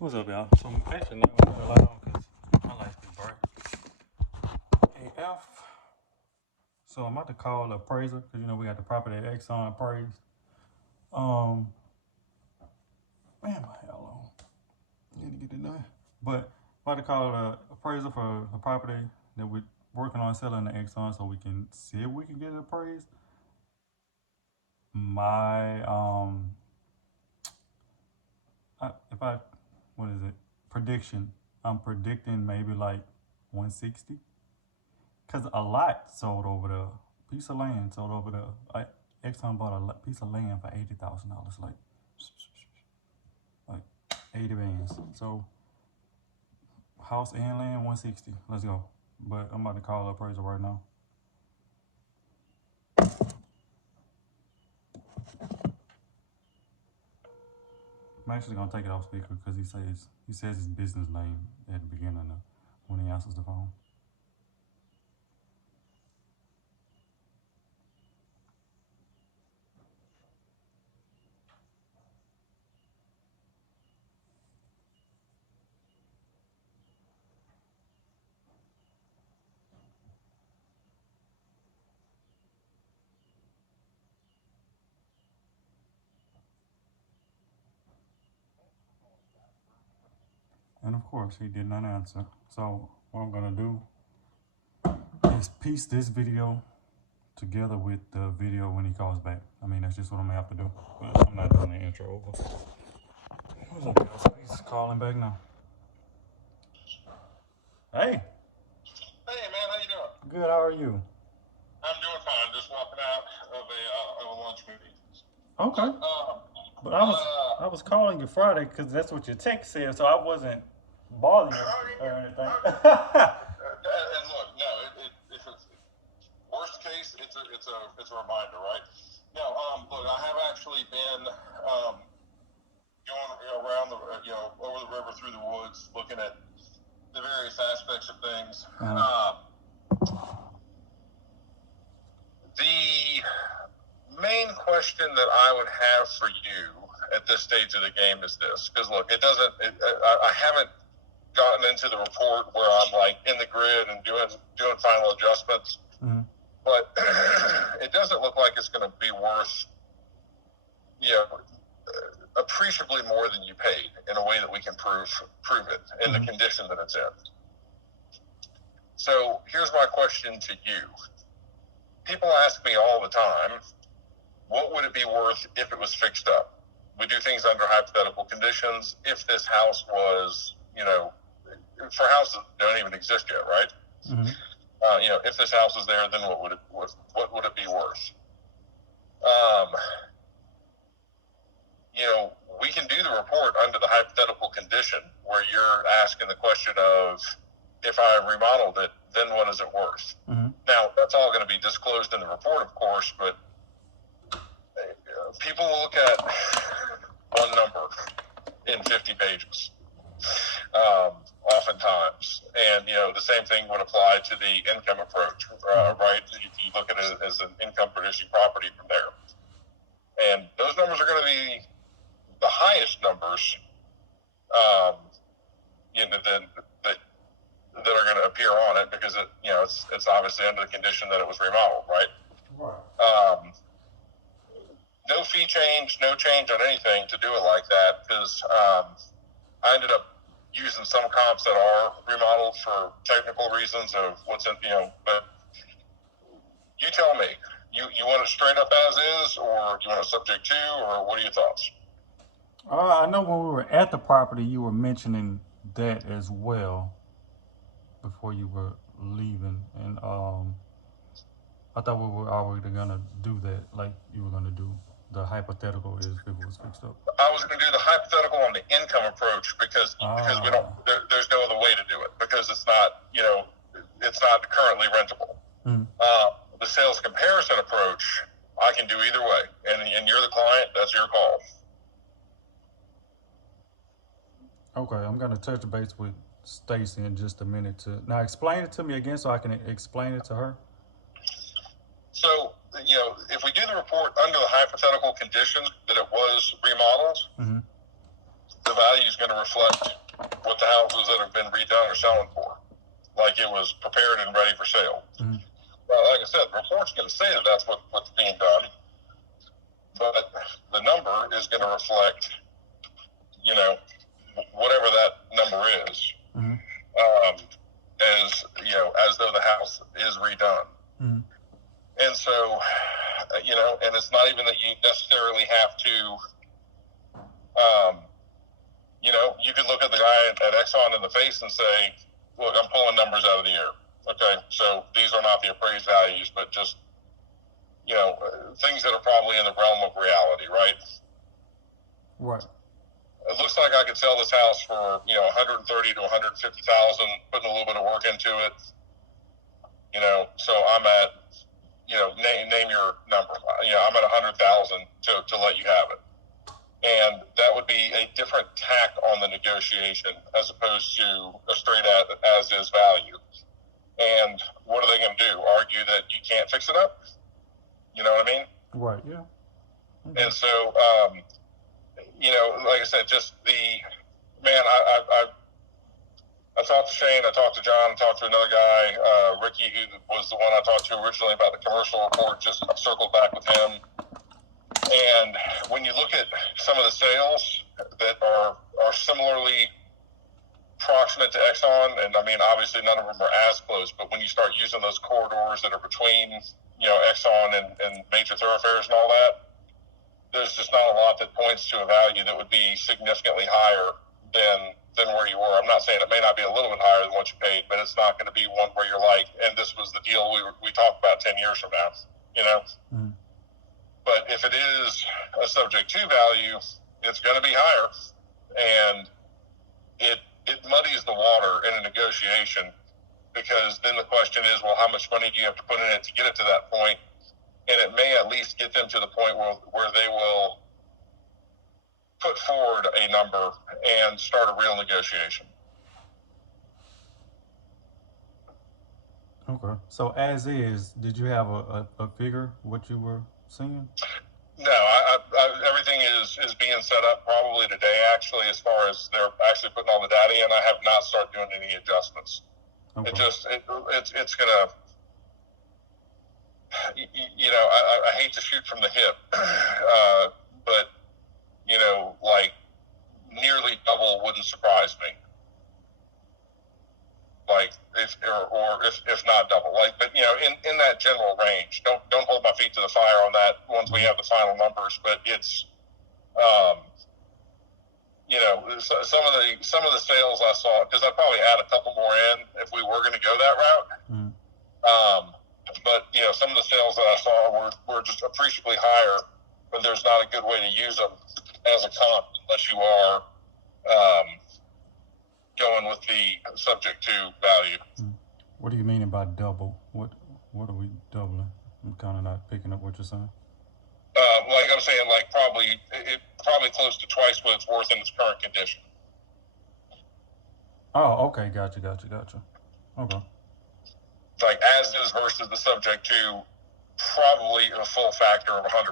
What's up, y'all? So I'm actually not gonna cut a lot on because my lights be bright. AF. So I'm about to call the appraiser because we got the property at Exxon appraised. Man, my hair long. Need to get it done. But I'm about to call the appraiser for the property that we're working on selling to Exxon so we can see if we can get it appraised. My what is it? Prediction. I'm predicting maybe like 160. Cause a lot sold over there. Piece of land sold over there. Exxon bought a piece of land for $80,000, like 80 bands. So house and land 160. Let's go. But I'm about to call the appraiser right now. I'm actually gonna take it off speaker because he says his business name at the beginning when he answers the phone. And of course, he did not answer. So what I'm gonna do is piece this video together with the video when he calls back. I mean, that's just what I'm gonna have to do. But I'm not doing the intro over. What's up, guys? He's calling back now. Hey. Hey, man, how you doing? Good. How are you? I'm doing fine. Just walking out of a lunch meeting. Okay. But I was calling you Friday because that's what your text said, so I wasn't bothering you or anything. And look, no, if it's worst case, it's a reminder, right? No, look, I have actually been going around over the river through the woods, looking at the various aspects of things. The main question that I would have for you at this stage of the game is this, because look, I haven't gotten into the report where I'm like in the grid and doing final adjustments, but it doesn't look like it's going to be worth, appreciably more than you paid in a way that we can prove it in the condition that it's in. So here's my question to you. People ask me all the time, what would it be worth if it was fixed up? We do things under hypothetical conditions. If this house was, for houses that don't even exist yet, right? If this house was there, then what would it be worth? We can do the report under the hypothetical condition where you're asking the question of, if I remodeled it, then what is it worth? Now, that's all going to be disclosed in the report, of course, but people will look at one number in 50 pages, oftentimes. And, the same thing would apply to the income approach, right? If you look at it as an income-producing property from there. And those numbers are going to be the highest numbers that are going to appear on it because it's obviously under the condition that it was remodeled, right? No fee change, no change on anything to do it like that because I ended up using some comps that are remodeled for technical reasons of what's in, but you tell me, you want it straight up as is, or do you want it subject to, or what are your thoughts? I know when we were at the property, you were mentioning that as well before you were leaving, and I thought we were already gonna do that, like you were gonna do the hypothetical is if it was fixed up. I was going to do the hypothetical on the income approach because we don't. There's no other way to do it because it's not it's not currently rentable. The sales comparison approach I can do either way, and you're the client. That's your call. Okay, I'm gonna touch base with Stacy in just a minute to now explain it to me again so I can explain it to her. So, if we do the report under the hypothetical condition that it was remodeled, the value is going to reflect what the houses that have been redone are selling for. Like it was prepared and ready for sale. Mm-hmm. Well, like I said, the report's going to say that that's what's being done, but the number is going to reflect, you know, whatever that number is, mm-hmm. as you know, as though the house is redone. Mm-hmm. And so, you know, and it's not even that you necessarily have to, you know, you could look at the guy at Exxon in the face and say, look, I'm pulling numbers out of the air. Okay, so these are not the appraised values, but just, you know, things that are probably in the realm of reality, right? Right. It looks like I could sell this house for, you know, 130 to 150,000, putting a little bit of work into it. You know, so I'm at, you know, name your number. You know, I'm at 100,000 to let you have it. And that would be a different tack on the negotiation as opposed to a straight as is value. And what are they going to do? Argue that you can't fix it up? You know what I mean? Right, yeah. Mm-hmm. And so, you know, like I said, just man, I talked to Shane, I talked to John, I talked to another guy, Ricky, who was the one I talked to originally about the commercial report, just circled back with him. And when you look at some of the sales that are similarly proximate to Exxon, and I mean, obviously none of them are as close, but when you start using those corridors that are between, you know, Exxon and major thoroughfares and all that, there's just not a lot that points to a value that would be significantly higher than where you were. I'm not saying it may not be a little bit higher than what you paid, but it's not going to be one where you're like, and this was the deal we talked about 10 years from now, you know? Mm-hmm. But if it is a subject to value, it's going to be higher, and it muddies the water in a negotiation, because then the question is, well, how much money do you have to put in it to get it to that point? And it may at least get them to the point where they will put forward a number and start a real negotiation. Okay. So as is, did you have a figure, what you were seeing? No, everything is being set up probably today, actually, as far as they're actually putting all the data in. I have not started doing any adjustments. Okay. It's going to, you know, I hate to shoot from the hip, but, you know, like nearly double wouldn't surprise me. Like if not double, like, but you know, in that general range. Don't hold my feet to the fire on that once we have the final numbers. But it's, you know, some of the sales I saw, because I'd probably add a couple more in if we were going to go that route. Mm-hmm. But you know, some of the sales that I saw were just appreciably higher, but there's not a good way to use them as a comp unless you are going with the subject to value. What do you mean by double? What are we doubling? I'm kind of not picking up what you're saying. Like I'm saying, like probably close to twice what it's worth in its current condition. Oh, okay, gotcha. Okay. Like as is versus the subject to, probably a full factor of 100%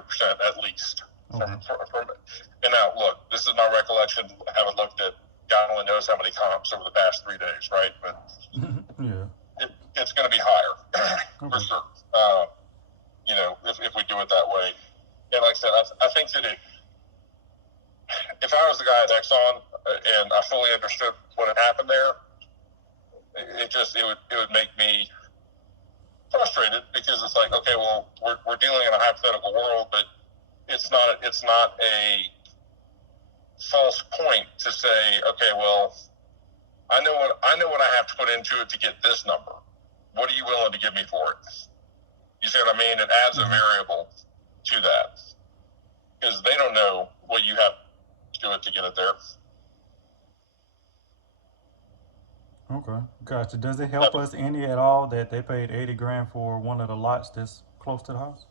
at least. Okay. And now, look, this is my recollection. I haven't looked at, God only knows how many comps over the past 3 days, right? But yeah, it's going to be higher for sure. You know, if we do it that way. And like I said, I think that if I was the guy at Exxon and I fully understood what had happened there, it would make me frustrated, because it's like, okay, well, we're dealing in a hypothetical world, but it's not a false point to say, okay, well, I know what I have to put into it to get this number. What are you willing to give me for it? You see what I mean? It adds a variable to that, because they don't know what you have to do it to get it there. Okay, gotcha. Does it help us any at all that they paid $80,000 for one of the lots that's close to the house?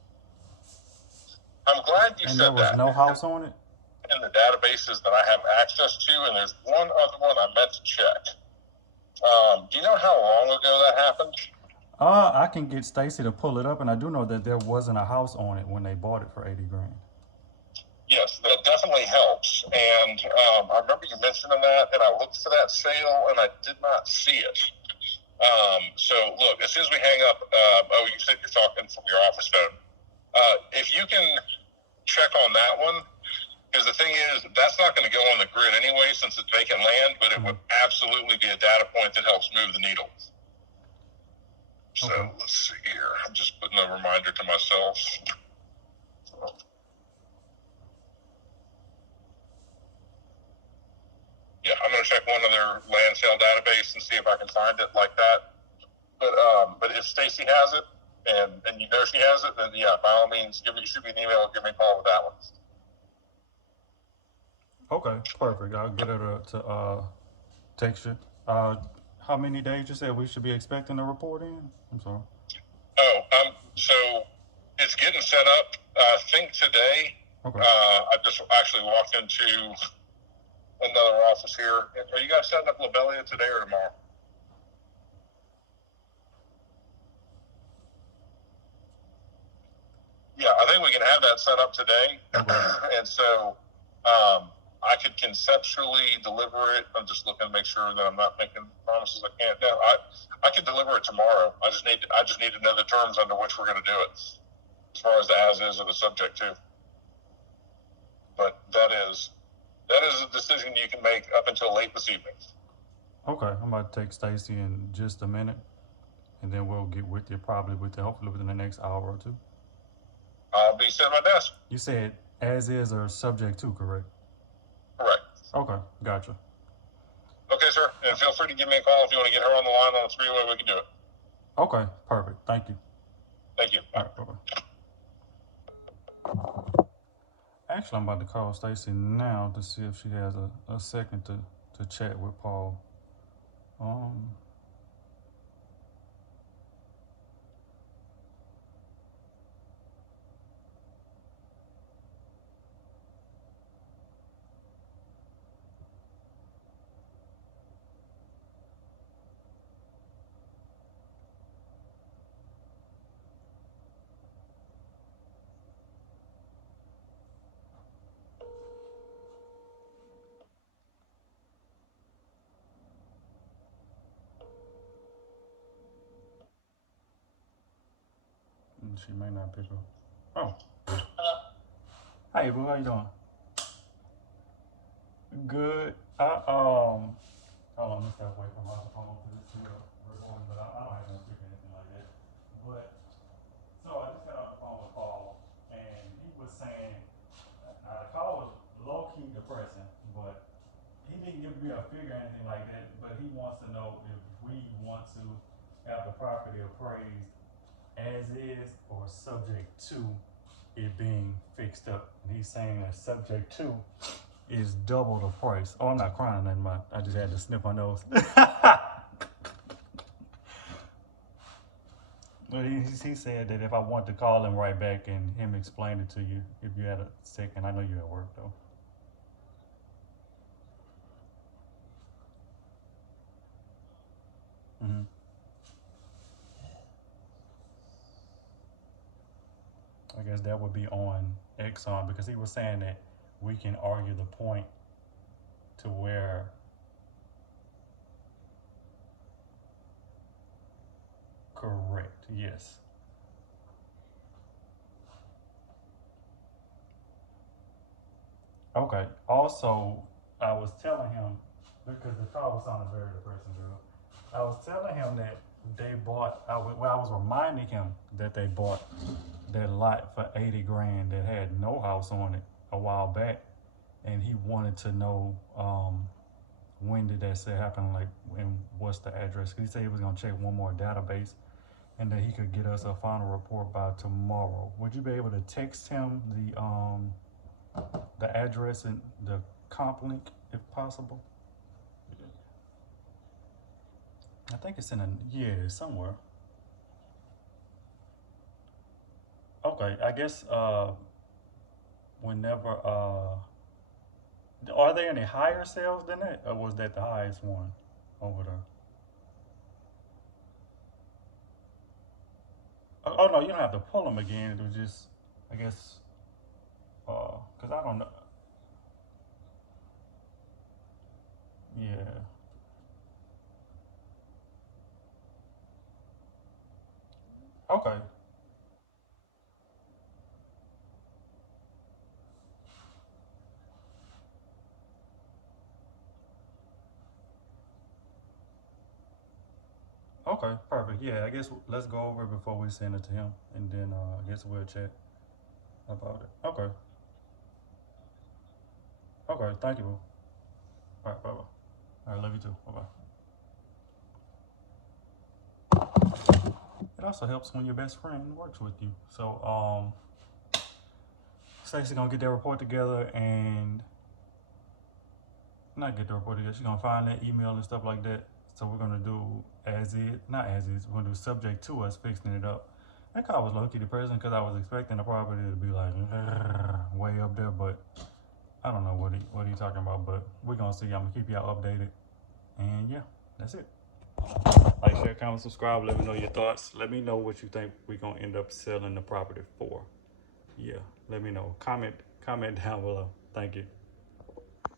I'm glad you said that. And there was no house on it? In the databases that I have access to, and there's one other one I meant to check. Do you know how long ago that happened? I can get Stacy to pull it up, and I do know that there wasn't a house on it when they bought it for $80,000. Yes, that definitely helps. And I remember you mentioning that, and I looked for that sale, and I did not see it. So look, as soon as we hang up, you said you're talking from your office phone. If you can check on that one, because the thing is, that's not going to go on the grid anyway since it's vacant land, but it would absolutely be a data point that helps move the needle. So let's see here. I'm just putting a reminder to myself. Yeah, I'm going to check one of their land sale database and see if I can find it like that. But if Stacy has it and you know she has it, then yeah, by all means, shoot me an email, give me a call with that one. Okay, perfect. I'll get her to text you. How many days you said we should be expecting the report in? I'm sorry. So it's getting set up. I think today. Okay. I just actually walked into another office here. Are you guys setting up Lobelia today or tomorrow? Yeah, I think we can have that set up today. Okay. And so I could conceptually deliver it. I'm just looking to make sure that I'm not making promises I can't. No, I could deliver it tomorrow. I just need to know the terms under which we're going to do it, as far as the as is or the subject to. But that is a decision you can make up until late this evening. Okay, I'm about to take Stacy in just a minute, and then we'll get with you hopefully within the next hour or two. I'll be sitting at my desk. You said as is or subject to, correct? Correct. Okay, gotcha. Okay, sir. And feel free to give me a call if you want to get her on the line on the three-way. We can do it. Okay, perfect. Thank you. Thank you. All right, bye-bye. Actually, I'm about to call Stacy now to see if she has a second to chat with Paul. She may not pick up. Oh. Hello. Hey, boo, how you doing? Good. Hold on, let me step away from my phone because it's still recording, but I don't have no speaker or anything like that. But so I just got off the phone with Paul, and he was saying the call was low key depressing, but he didn't give me a figure or anything like that. But he wants to know if we want to have the property appraised as is or subject to it being fixed up. And he's saying that subject to is double the price. Oh, I'm not crying or nothing, I just had to sniff my nose. But he said that if I want to call him right back and him explain it to you, if you had a second. I know you're at work though. Mm-hmm. I guess that would be on Exxon, because he was saying that we can argue the point to where correct, yes. Okay, also, I was telling him, because the call was sounding very depressing, girl. I was telling him that they bought, I was reminding him that they bought that lot for 80 grand that had no house on it a while back. And he wanted to know when did that say happen, like, and what's the address. He said he was gonna check one more database and that he could get us a final report by tomorrow. Would you be able to text him the address and the comp link if possible? I think it's in somewhere. Okay, I guess whenever are there any higher sales than that, or was that the highest one over there? Oh no, you don't have to pull them again. It was just, I guess, because I don't know. Yeah. Okay. Okay, perfect. Yeah, I guess let's go over it before we send it to him, and then I guess we'll chat about it. Okay. Okay. Thank you, boo. All right. Bye bye. All right. Love you too. Bye bye. It also helps when your best friend works with you. So Stacey gonna get that report together and not get the report together. She's gonna find that email and stuff like that. So we're gonna do as is, not as is. We're gonna do subject to us fixing it up. That car was low-key depressing because I was expecting the property to be like way up there, but I don't know what he talking about. But we're gonna see. I'm gonna keep y'all updated, and yeah, that's it. Like, share, comment, subscribe. Let me know your thoughts. Let me know what you think we're gonna end up selling the property for. Yeah, let me know. Comment down below. Thank you.